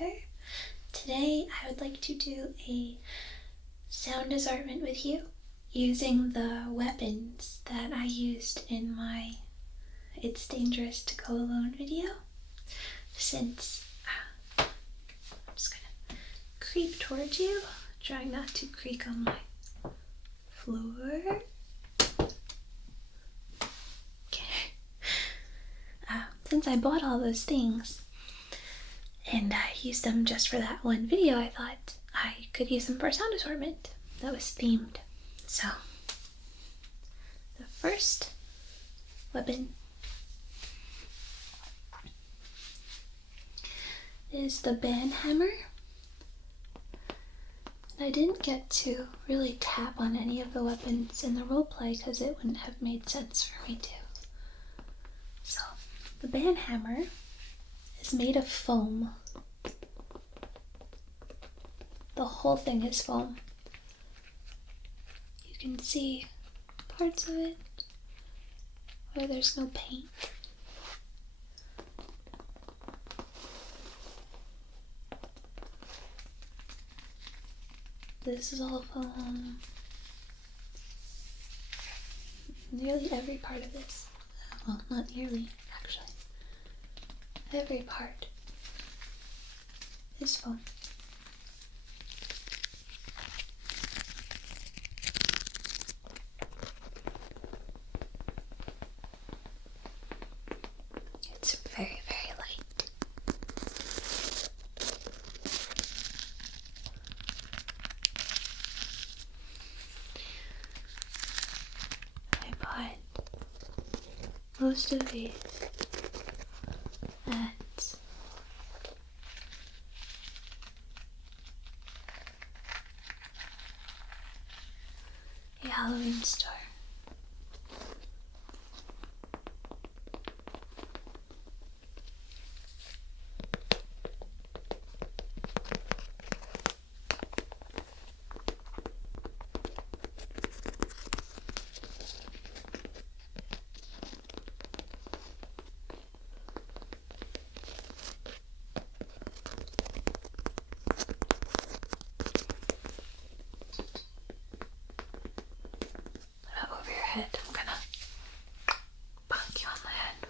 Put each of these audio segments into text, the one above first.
either. Today I would like to do a sound assortment with you using the weapons that I used in my It's Dangerous to Go Alone video. Since I'm just gonna creep towards you, trying not to creak on my floor. Okay. Since I bought all those things and I used them just for that one video, I thought I could use them for a sound assortment that was themed. So, the first weapon is the band hammer. I didn't get to really tap on any of the weapons in the roleplay because it wouldn't have made sense for me to. So, the band hammer is made of foam. The whole thing is foam. You can see parts of it where there's no paint. This is all foam. Nearly every part of this. Well, not nearly, actually. Every part is foam. It's very, very light. I bought most of these at a Halloween store. Over your head, I'm gonna bonk you on the head.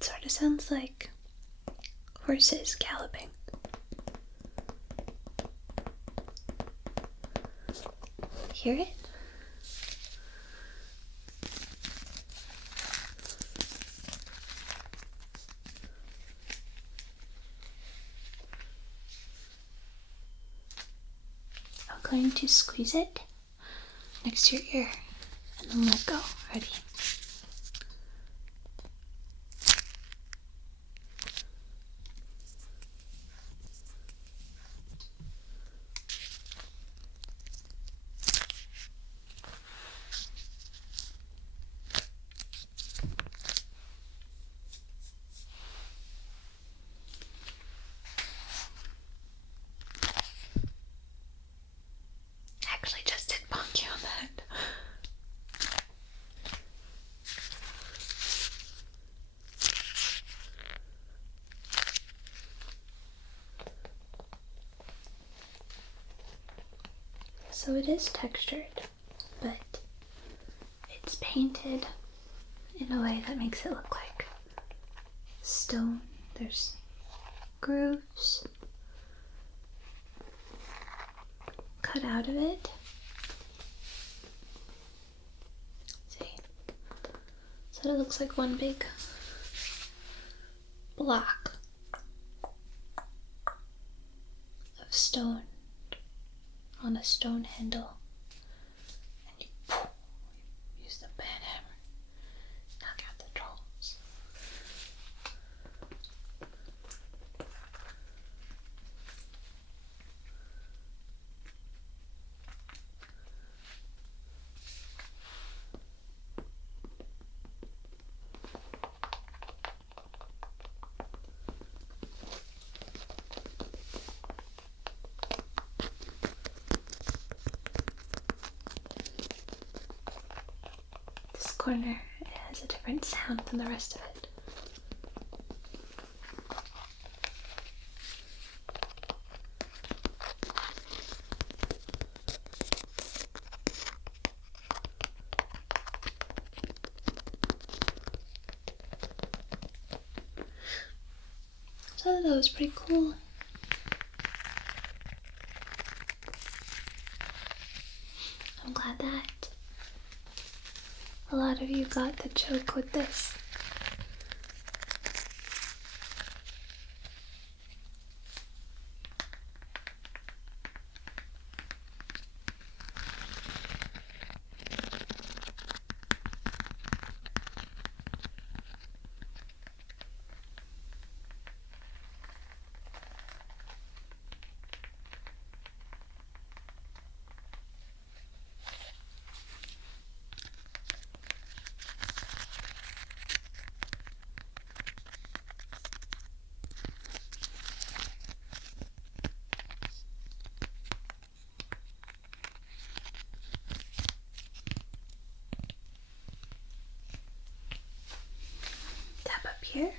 It sort of sounds like horses galloping. Hear it? I'm going to squeeze it next to your ear and then let go. Ready? Actually just did bonk you on the head. So it is textured, but it's painted in a way that makes it look like stone. There's grooves cut out of it. See? So it looks like one big block of stone on a stone handle. And you use the band hammer, knock out the trolls. corner, it has a different sound than the rest of it. So I thought that was pretty cool. I'm glad that a lot of you got the joke with this. Tap up here.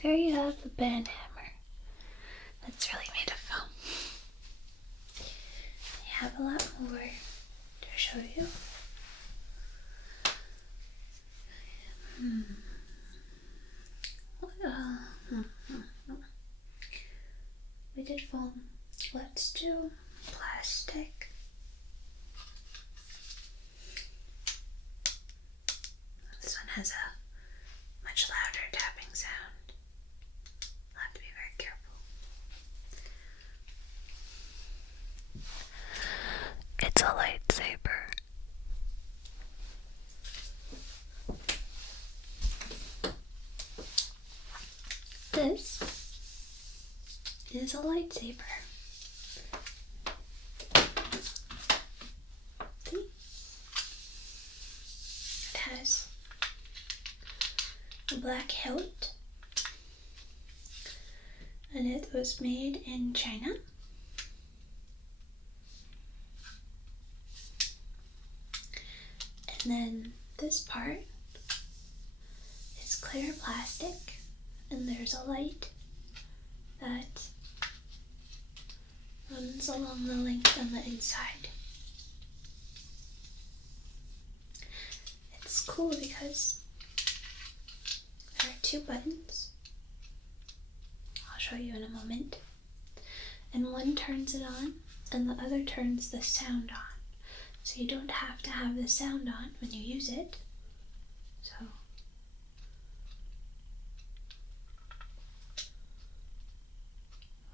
There you have the band hammer. That's really made of foam. I have a lot more to show you. We did foam. Let's do plastic. This one has a much louder tapping sound. I'll have to be very careful. It's a lightsaber. This is a lightsaber. See? It has a black hilt, and it was made in China. And then this part is clear plastic, and there's a light that runs along the length on the inside. It's cool because there are two buttons. I'll show you in a moment. And one turns it on, and the other turns the sound on. So you don't have to have the sound on when you use it. So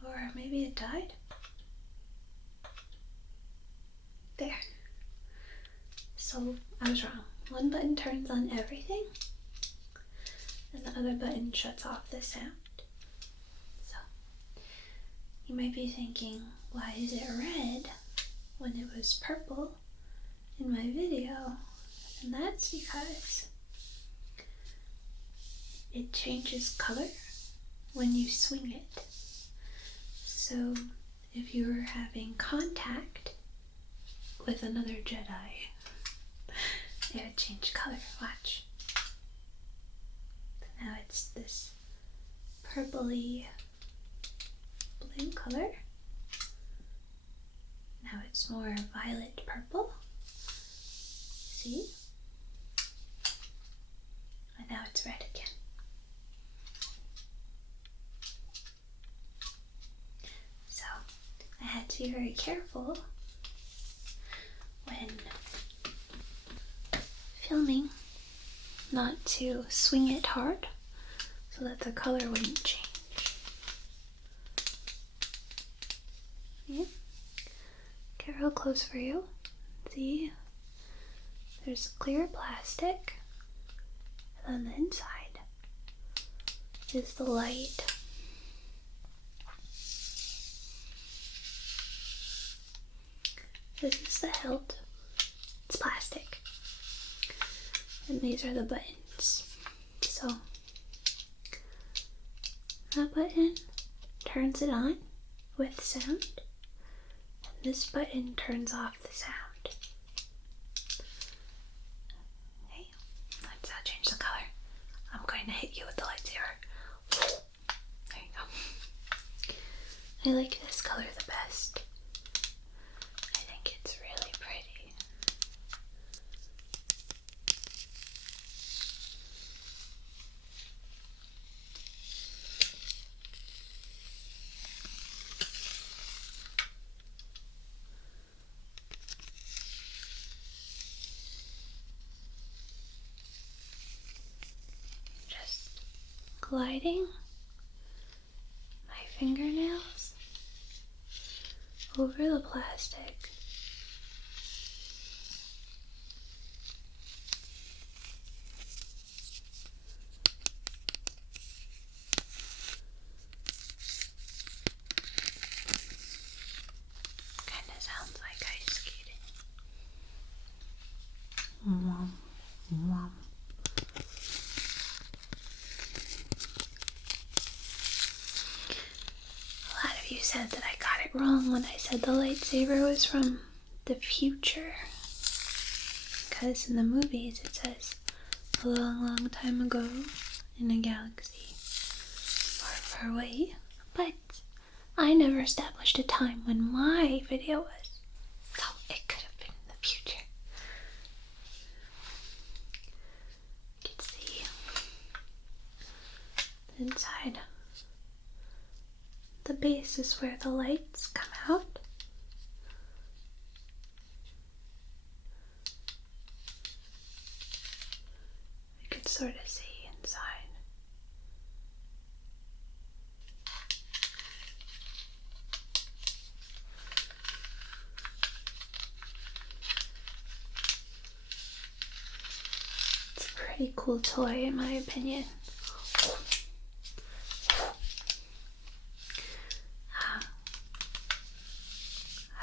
or maybe it died. There. So I was wrong. One button turns on everything, and the other button shuts off the sound. So you might be thinking, why is it red when it was purple in my video? And that's because it changes color when you swing it. So if you're having contact with another Jedi, it would change color. Watch. Now it's this purpley blue color. Now it's more violet purple. See? And now it's red again. So I had to be very careful when filming not to swing it hard so that the color wouldn't change. Yeah. Get real close for you. See? there's clear plastic, and then the inside is the light. This is the hilt. It's plastic. And these are the buttons. So that button turns it on with sound, and this button turns off the sound. Okay, let's change the color. I'm going to hit you with the lightsaber. There you go. I like this color the best. I think it's really pretty. Just gliding my fingernails over the plastic. Kinda sounds like ice skating. Mwah, mwah. A lot of you said that I got it wrong when I said the lightsaber was from the future. Because in the movies it says a long, long time ago in a galaxy far, far away. But I never established a time when my video was, so it could have been in the future. You can see the inside. The base is where the lights come out. You can sort of see inside. It's a pretty cool toy in my opinion.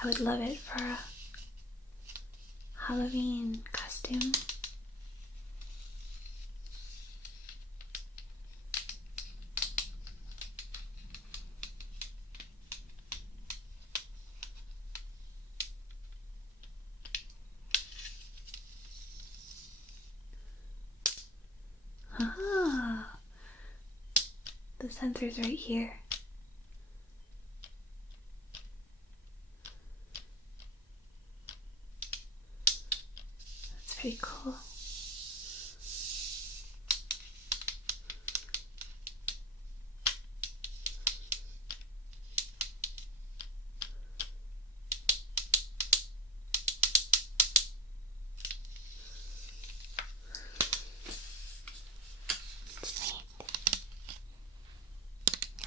I would love it for a Halloween costume. Ah, the sensor's right here. That's pretty cool.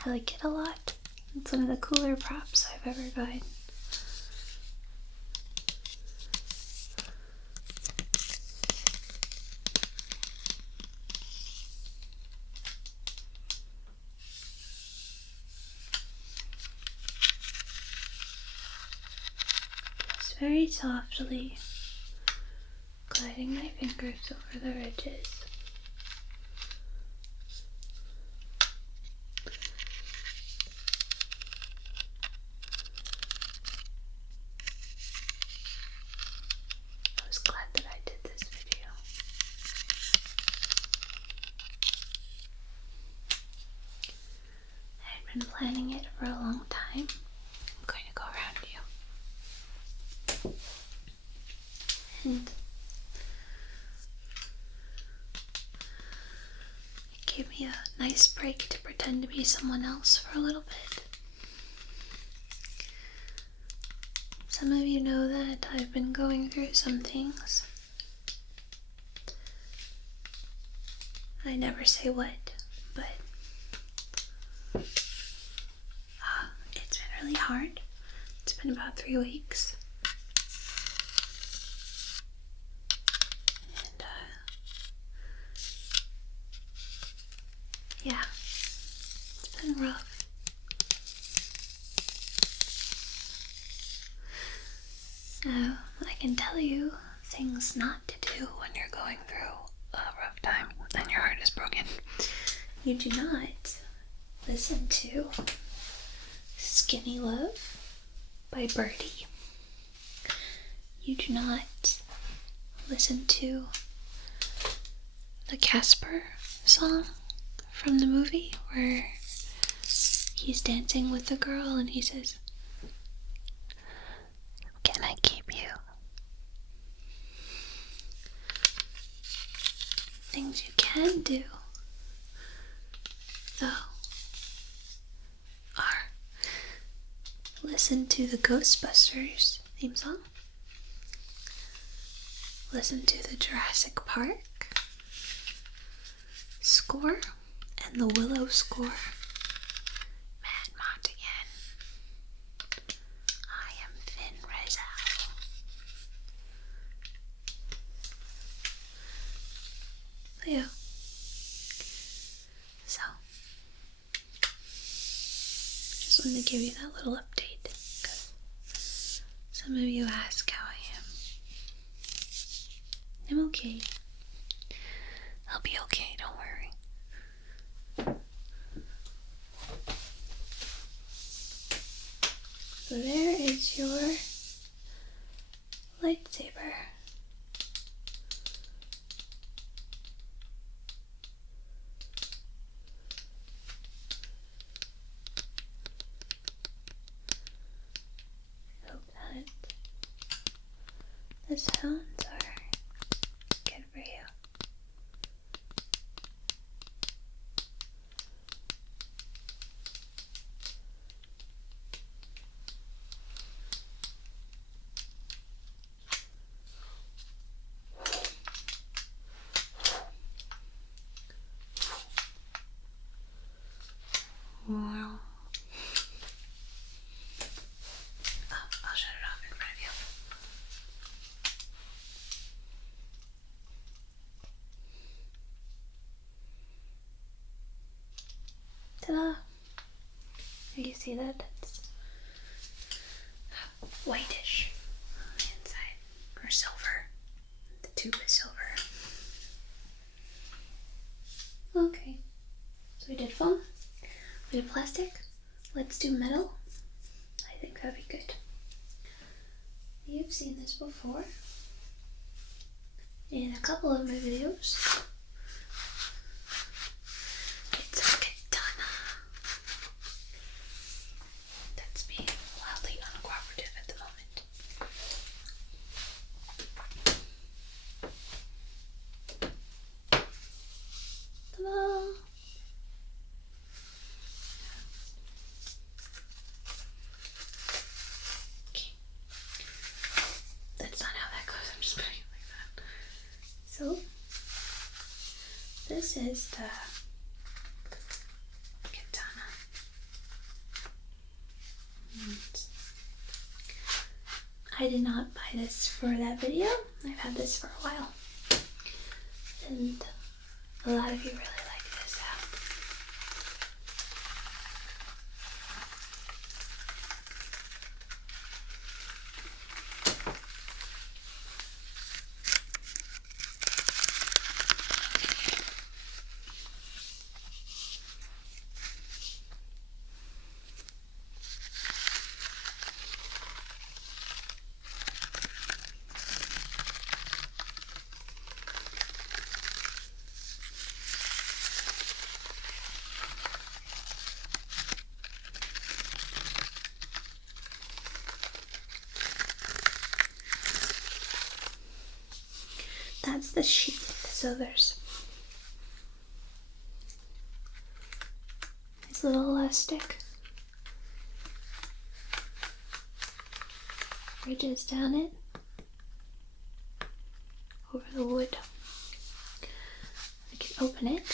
I like it a lot. It's one of the cooler props I've ever gotten. Just very softly gliding my fingers over the ridges. I was glad that I did this video. I've been planning it for a long time. I'm going to go around you. And give me a nice break to pretend to be someone else for a little bit. Some of you know that I've been going through some things. I never say what, but it's been really hard. It's been about 3 weeks. I can tell you things not to do when you're going through a rough time and your heart is broken. You do not listen to Skinny Love by Birdie. You do not listen to the Casper song from the movie where he's dancing with the girl and he says, "Can I keep you?" Things you can do, though, are listen to the Ghostbusters theme song, listen to the Jurassic Park score, and the Willow score. Matt Montigan. I am Finn Rizzo. Yeah. So, just wanted to give you that little update because some of you ask how I am. I'm okay. I'll be okay, don't worry. So there is your lightsaber. I hope that the sounds are good for you. Wow. Oh, I'll shut it off in front of you. Ta-da! You see that? It's whitish on the inside, or silver. The tube is silver. Okay, so we did foam, we did plastic, let's do metal. I think that'd be good. You've seen this before in a couple of my videos. It's a katana that's being wildly uncooperative at the moment. Ta-da! Okay. That's not how that goes. I'm just putting it like that. So, this is the katana. And I did not buy this for that video. I've had this for a while. And a lot of you really like this sound. That's the sheath. So there's this little elastic ridges down it over the wood. I can open it.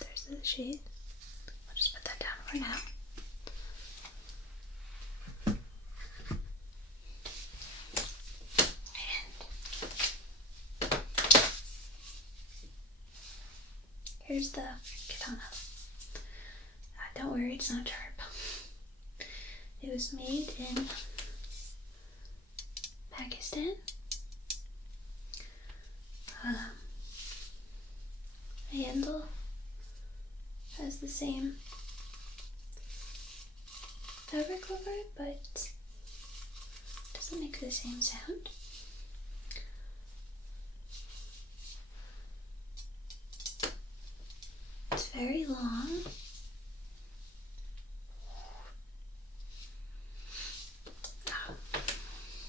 There's the sheath. I'll just put that down for now. Here's the katana. Don't worry, it's not sharp. It was made in Pakistan. The handle has the same fabric over it, but doesn't make the same sound. It's very long.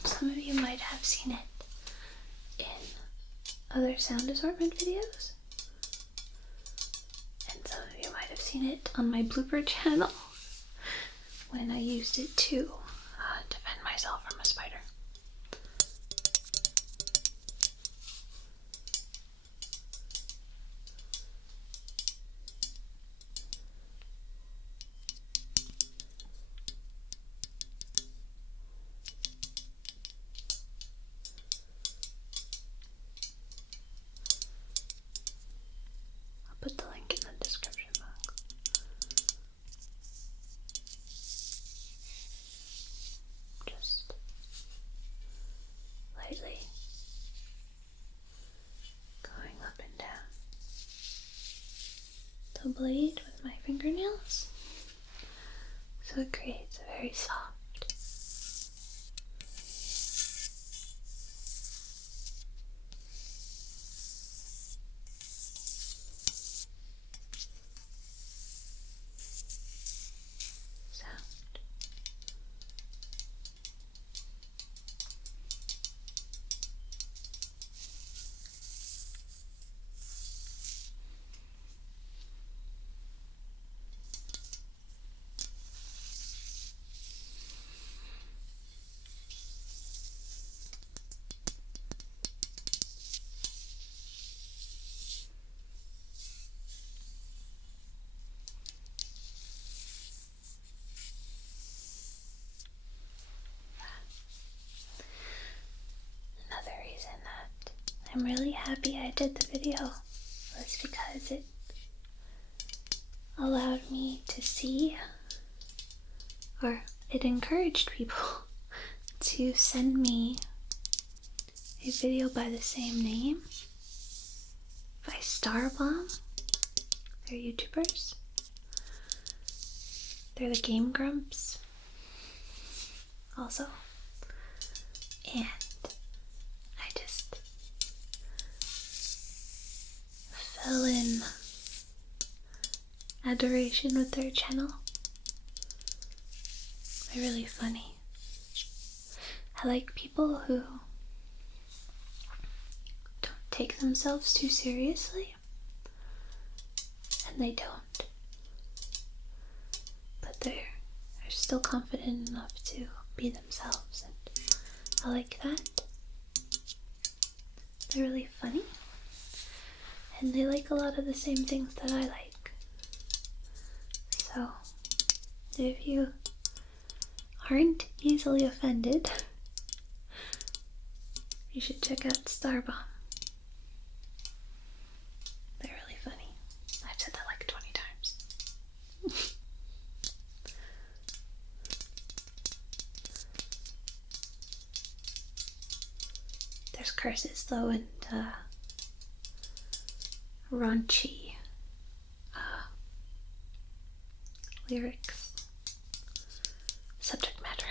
Some of you might have seen it in other sound assortment videos, and some of you might have seen it on my blooper channel when I used it to defend myself from a spider. Put the link in the description box. Just lightly going up and down the blade with my fingernails, so it creates a very soft sound. Another reason that I'm really happy I did the video was because it allowed me to see, or it encouraged people to send me a video by the same name by Starbomb. They're YouTubers. They're the Game Grumps also. And I just fell in adoration with their channel. They're really funny. I like people who don't take themselves too seriously, and they don't, but they're still confident enough to be themselves, and I like that. They're really funny, and they like a lot of the same things that I like. So if you aren't easily offended, you should check out Starbomb. They're really funny. I've said that like 20 times. There's curses though, and raunchy lyrics, subject matter.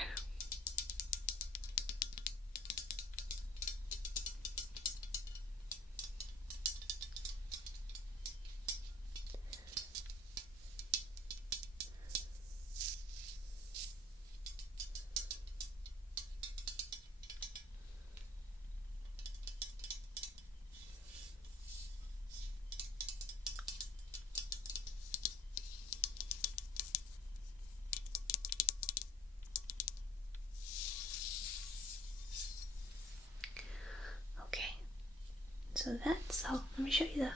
So that's all. Let me show you the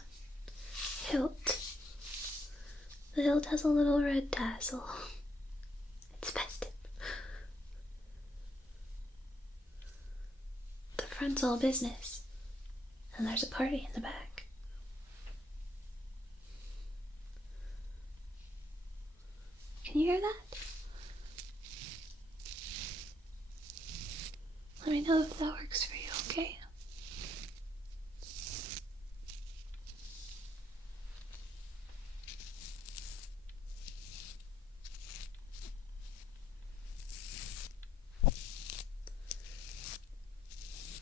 hilt. The hilt has a little red tassel. It's festive. The front's all business, and there's a party in the back. hear that? Let me know if that works for you, okay?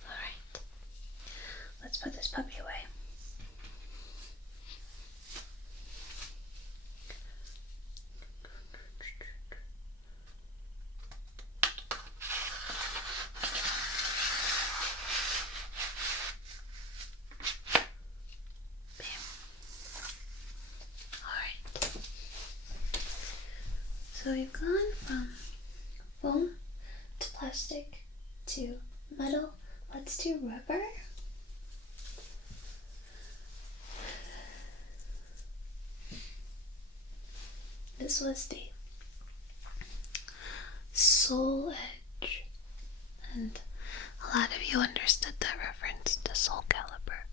Alright. Let's put this puppy away. So we've gone from foam to plastic to metal. Let's do rubber. This was the Soul Edge, and a lot of you understood that reference to Soul Caliber.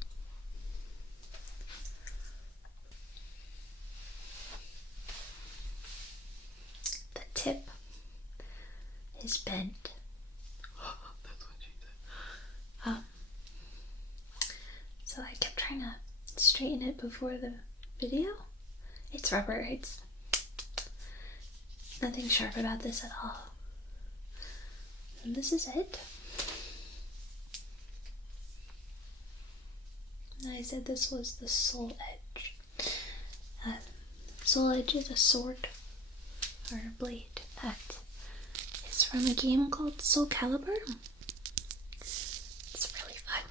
The tip is bent. That's what she said. So I kept trying to straighten it before the video. It's rubber. It's nothing sharp about this at all. And this is it. And I said this was the Soul Edge. Soul Edge is a sword or a blade that is from a game called Soul Calibur. It's really fun.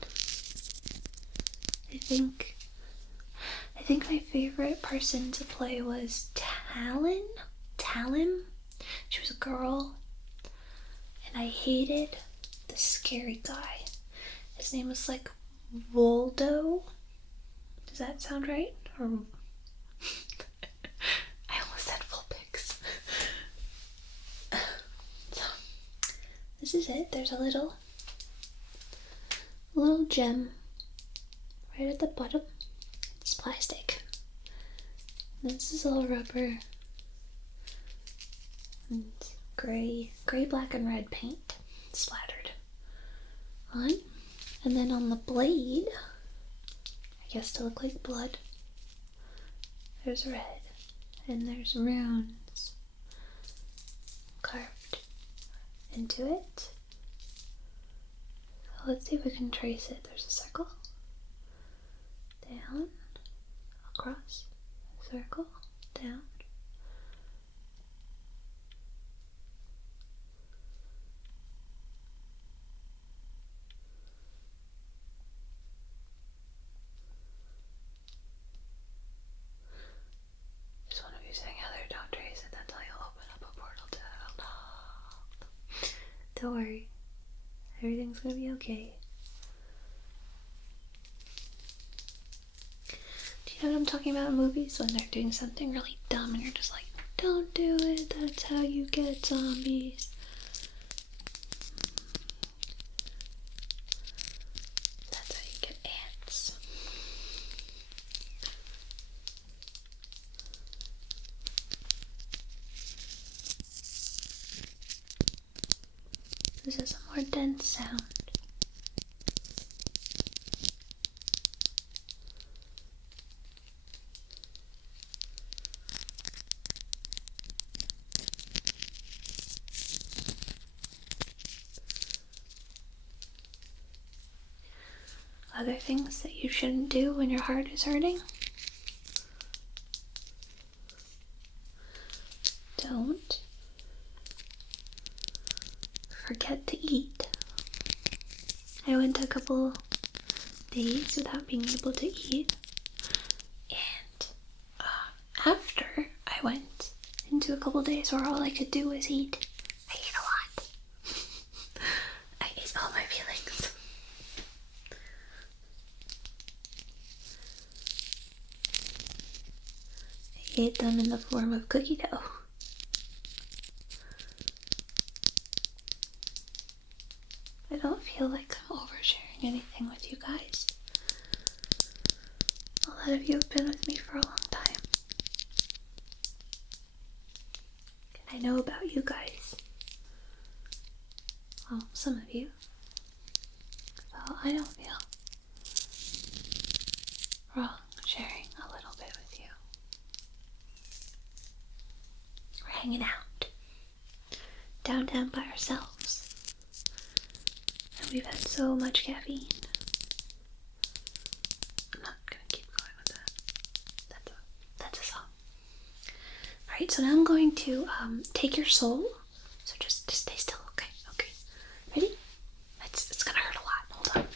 I think my favorite person to play was Talim. She was a girl, and I hated the scary guy. His name was like Voldo. Does that sound right? Or I almost said Vulpix. So this is it. There's a little gem right at the bottom. It's plastic. This is all rubber and gray, black, and red paint splattered on. And then on the blade, I guess to look like blood, there's red, and there's runes carved into it. So let's see if we can trace it. There's a circle, down, across, circle, down. Just one of you saying, Heather, don't trace it. That's how you'll open up a portal to hell. No. Don't worry. Everything's gonna be okay. Do you know what I'm talking about in movies? When they're doing something really dumb and you're just like, don't do it. That's how you get zombies. That's how you get ants. This is a more dense sound. Other things that you shouldn't do when your heart is hurting. Don't forget to eat. I went a couple days without being able to eat, and after I went into a couple days where all I could do was eat, I ate a lot. I ate all my feelings. I ate them in the form of cookie dough. I don't feel like I'm oversharing anything with you guys. A lot of you have been with me for a long time. I know about you guys. Well, some of you. So I don't feel wrong sharing a little bit with you. We're hanging out downtown by ourselves. And we've had so much caffeine. I'm not gonna keep going with that. That's a song. Alright, so now I'm going to take your soul. So just stay still, okay? Okay. Ready? It's gonna hurt a lot. Hold on.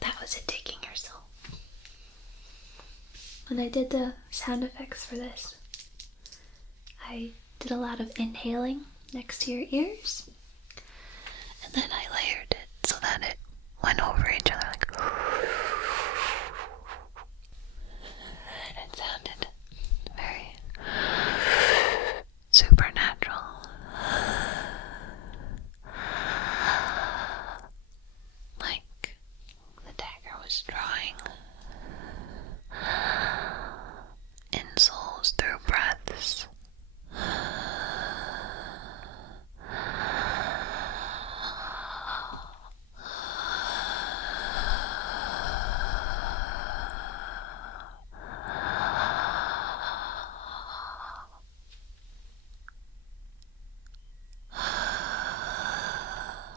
That was it, taking your soul. When I did the sound effects for this, I did a lot of inhaling next to your ears, and then I layered it so that it went over each other like, and it sounded very supernatural. Like the dagger was drawing in souls through breaths.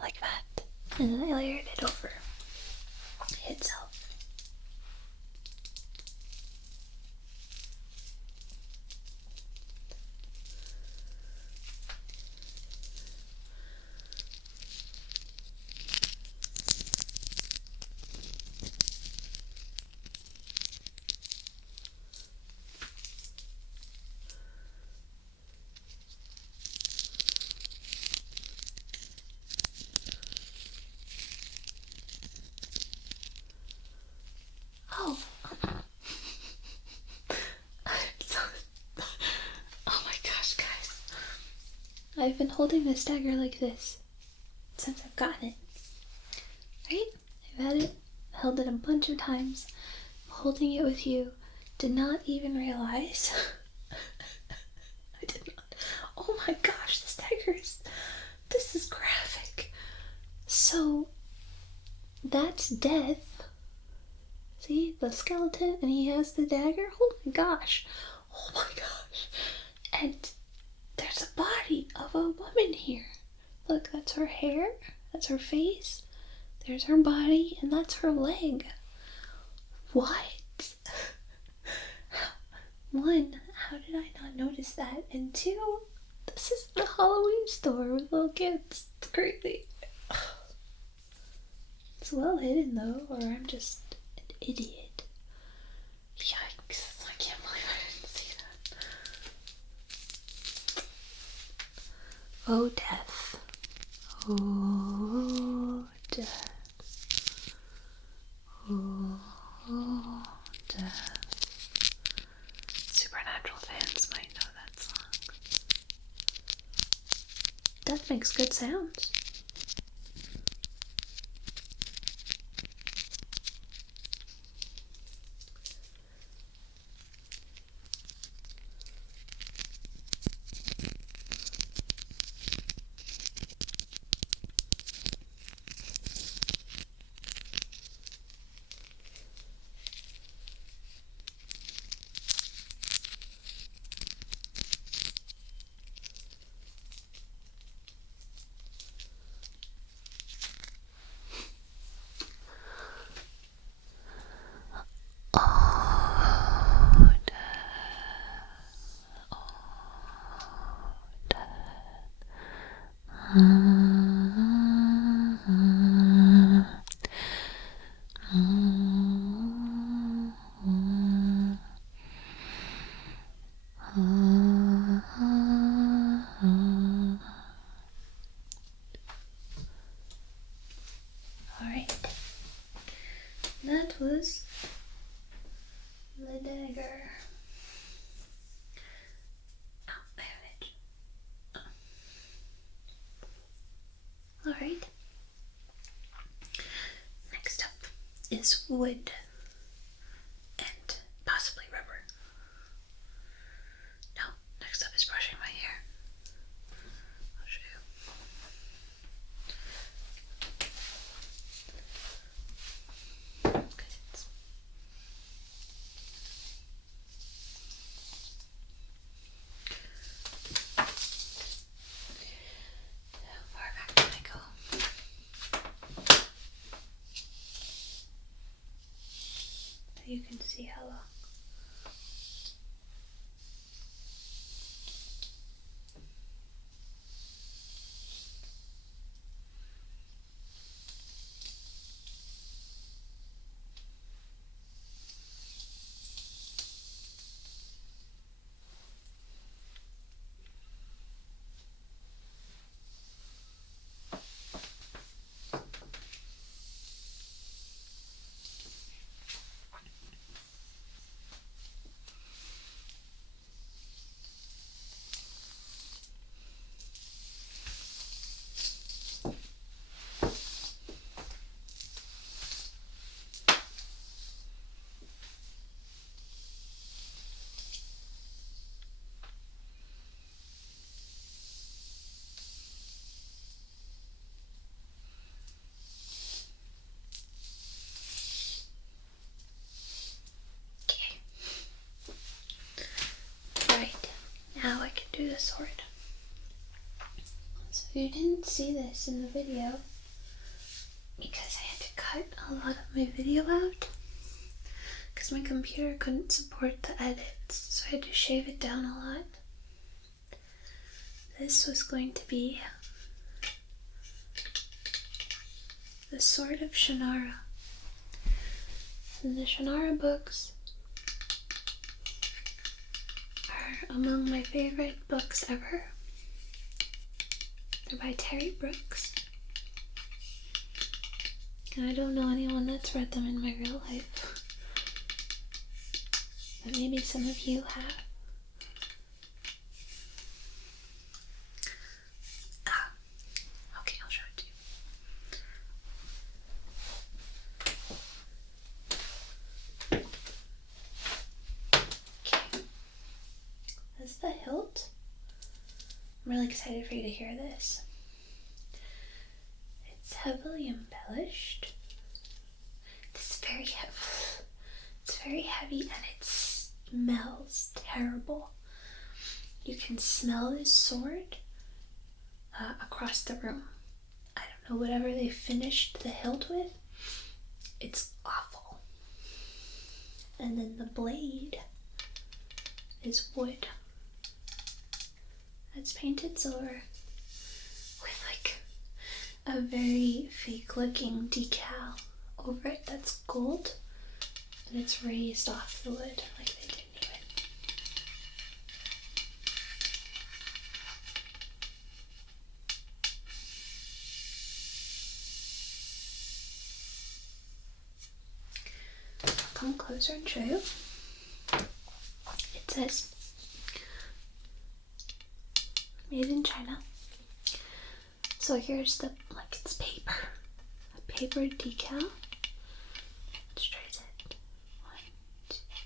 Like that. And then I layered it over itself. Oh. Oh my gosh, guys. I've been holding this dagger like this since I've gotten it. Right? I've had it, held it a bunch of times, holding it with you, did not even realize. I did not. Oh my gosh, this is graphic. So, that's death. See, the skeleton, and he has the dagger. Oh my gosh. Oh my gosh. And there's a body of a woman here. Look, that's her hair, that's her face, there's her body, and that's her leg. What? One, how did I not notice that? And two, this is the Halloween store with little kids. It's crazy. It's well hidden though, or I'm just an idiot. Yikes, I can't believe I didn't see that. Oh, death. Oh, death. Oh, death. Supernatural fans might know that song. Death makes good sounds. Alright, that was the dagger. Oh, I have an itch. Alright, is wood and possibly rubber. No, next up is brushing my hair. I'll show you. Because it's how far back can I go? So you can see how long. Now I can do the sword. So you didn't see this in the video because I had to cut a lot of my video out because my computer couldn't support the edits, so I had to shave it down a lot. This was going to be the Sword of Shannara. And the Shannara books are among my favorite books ever. They're by Terry Brooks. And I don't know anyone that's read them in my real life. But maybe some of you have. Okay, I'll show it to you. Okay. That's the hilt. I'm really excited for you to hear this. It's heavily embellished. It's very heavy. It's very heavy and it smells terrible. You can smell this sword across the room. I don't know, whatever they finished the hilt with, it's awful. And then the blade is wood. It's painted silver with like a very fake looking decal over it that's gold, and it's raised off the wood like they did to it. I'll come closer and show you. It says made in China. So here's the, like, it's paper. A paper decal. Let's trace it. 1, 2, 3.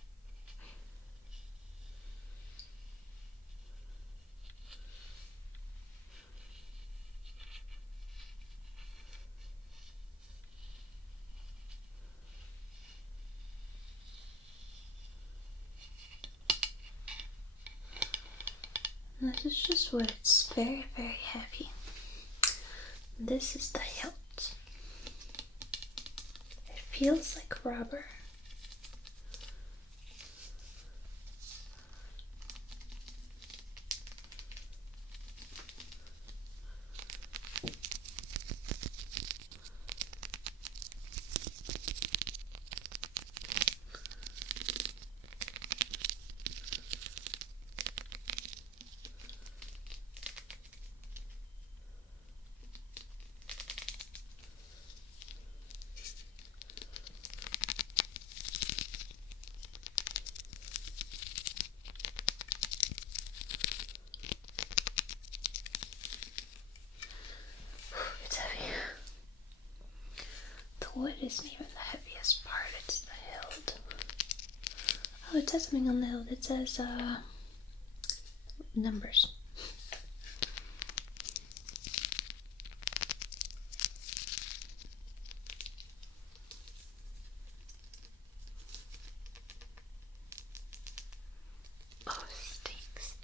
And this is just wood. It's very, very heavy. This is the hilt. It feels like rubber. Wood isn't even the heaviest this part, it's the hilt. Oh, it says something on the hilt. It says, numbers. Oh, it stinks.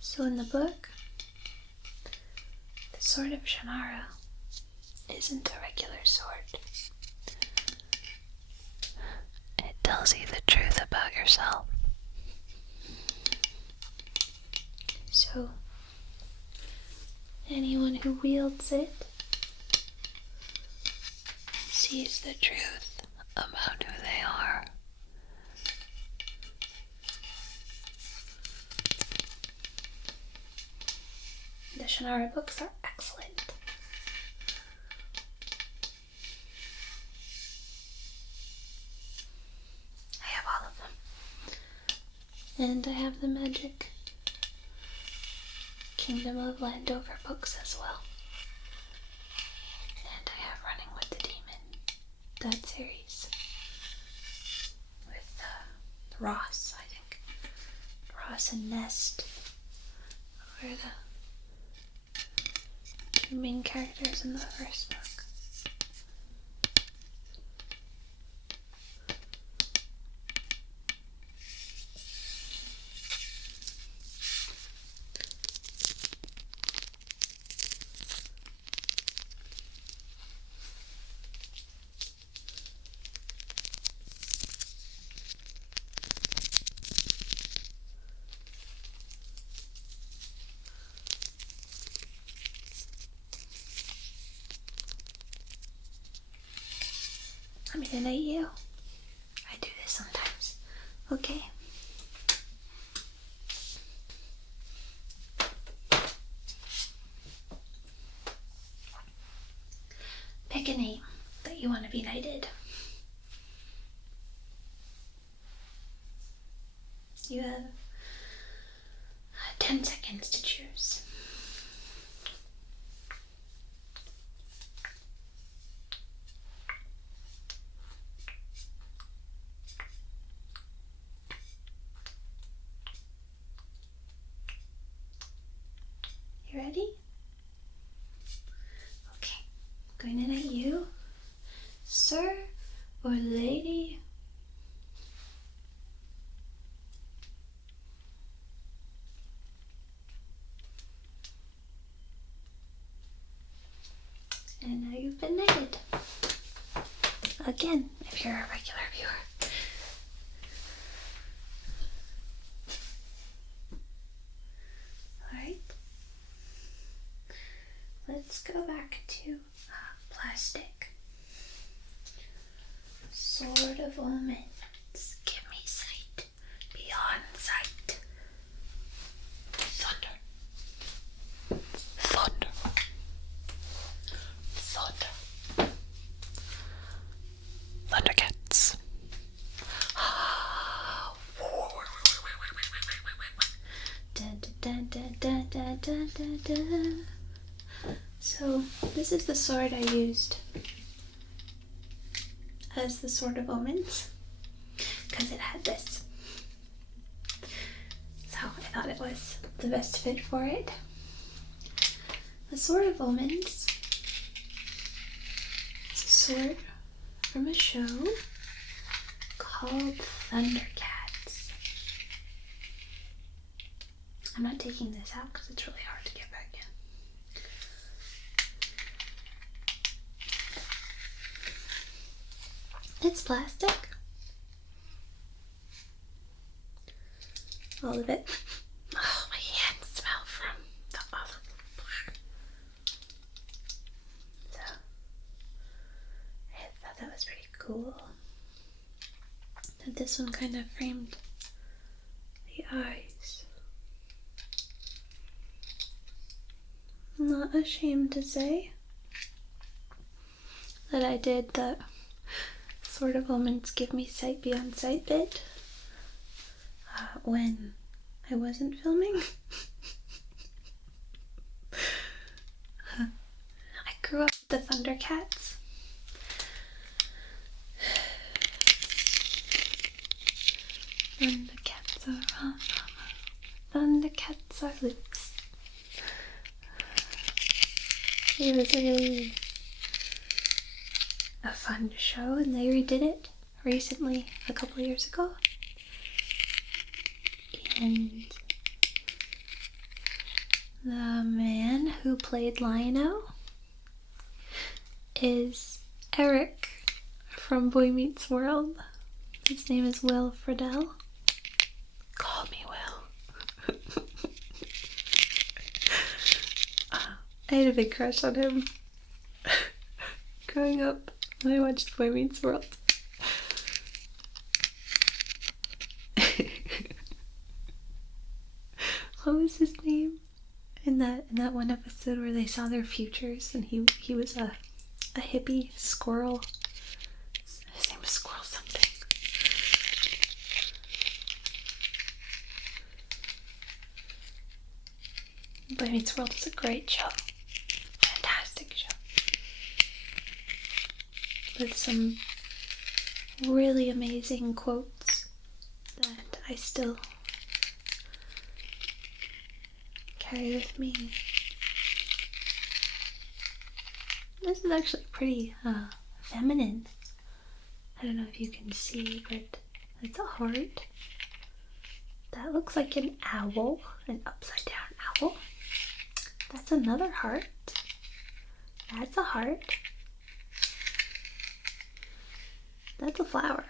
So in the book, the sword of Shannara isn't a regular sword. It tells you the truth about yourself. So anyone who wields it sees the truth about who they are. The Shannara books are excellent. I have all of them. And I have the Magic Kingdom of Landover books as well. And I have Running with the Demon, that series. With Ross, I think. Ross and Nest are the main characters in the first book. Want me to knight you? I do this sometimes. Okay. Pick a name that you want to be knighted. You have 10 seconds to choose. You ready? Okay, I'm going to knight you, sir or lady. And now you've been knighted. Again, if you're a regular viewer. Let's go back to plastic. Sword of Omens. Give me sight beyond sight. Thunder. Thunder. Thunder. Thundercats. Dun, dun, dun, dun, dun, dun, dun, dun. So this is the sword I used as the Sword of Omens because it had this. So I thought it was the best fit for it. The Sword of Omens is a sword from a show called Thundercats. I'm not taking this out because it's really hard to get back in. It's plastic. All of it. Oh, my hands smell from the other. So, I thought that was pretty cool. And this one kind of framed the eyes. I'm not ashamed to say that I did the sort of moments give me sight beyond sight bit when I wasn't filming. I grew up with the Thundercats. Thundercats are on, Thundercats are loose. It was really a fun show, and they redid it recently, a couple of years ago. And the man who played Lionel is Eric from Boy Meets World. His name is Will Friedle. Call me Will. I had a big crush on him growing up when I watched Boy Meets World. What was his name? In that one episode where they saw their futures and he was a hippie squirrel. His name was Squirrel something. Boy Meets World is a great show. Fantastic show. With some really amazing quotes that I still carry with me. This is actually pretty feminine. I don't know if you can see, but it's a heart. That looks like an owl, an upside down owl. That's another heart. That's a heart. That's a flower.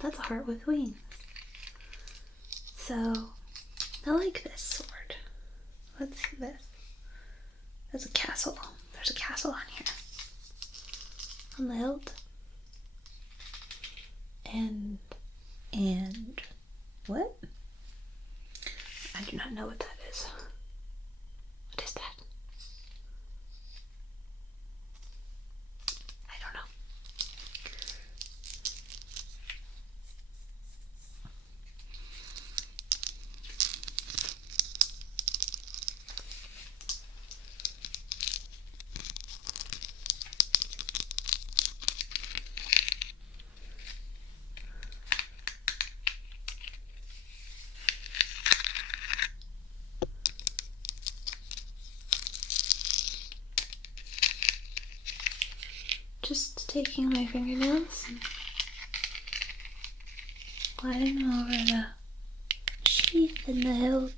That's a heart with wings. So, I like this sword. Let's see this. There's a castle. There's a castle on here. On the hilt. And what? I do not know what that is. What is that? I don't know. Just taking my fingernails and gliding over the sheath in the hilt.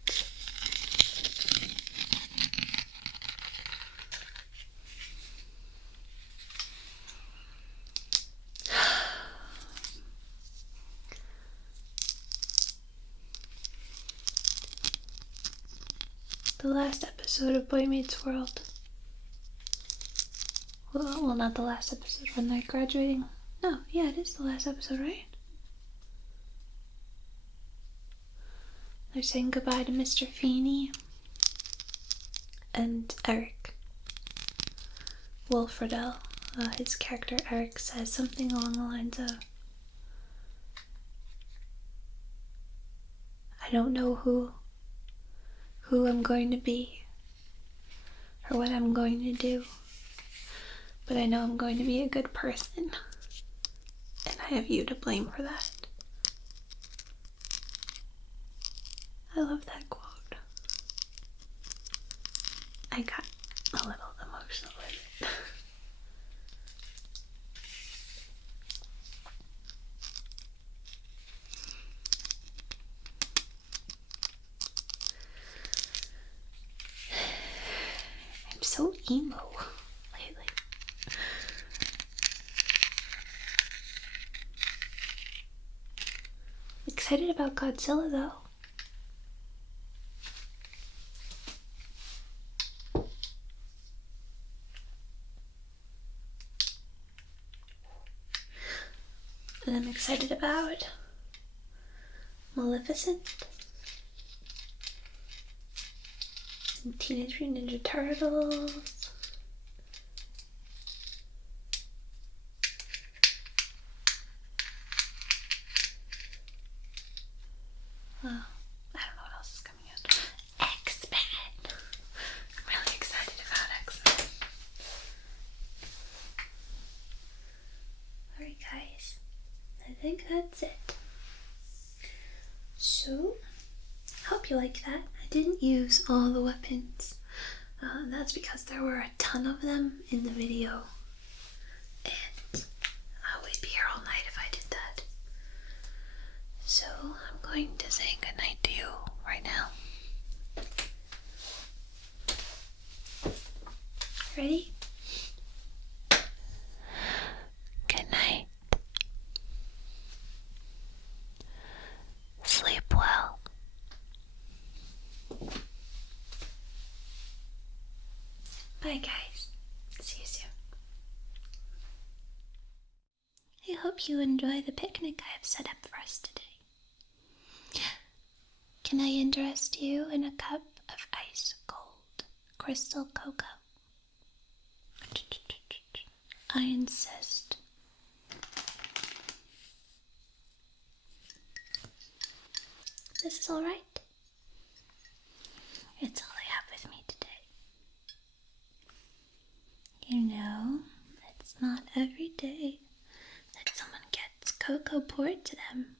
The last episode of Boy Meets World. Well, not the last episode when they're graduating. No, yeah, it is the last episode, right? They're saying goodbye to Mr. Feeny and Eric. Will Friedle, his character Eric, says something along the lines of, I don't know who I'm going to be or what I'm going to do, but I know I'm going to be a good person, and I have you to blame for that. I love that quote. I got a little emotional with it. emo lately. Excited about Godzilla though. And I'm excited about Maleficent and Teenage Mutant Ninja Turtles. Oh, I don't know what else is coming out. X-Men! I'm really excited about X-Men. Alright guys, I think that's it. So, hope you like that. I didn't use all the weapons. That's because there were a ton of them in the video. And we'd be here all night if I did that. So, I'm going to say goodnight to you right now. Ready? Good night. Sleep well. Bye guys. See you soon. I hope you enjoy the picnic I have set up for us today. Can I interest you in a cup of ice cold crystal cocoa? I insist. This is all right. It's all I have with me today. You know, it's not every day that someone gets cocoa poured to them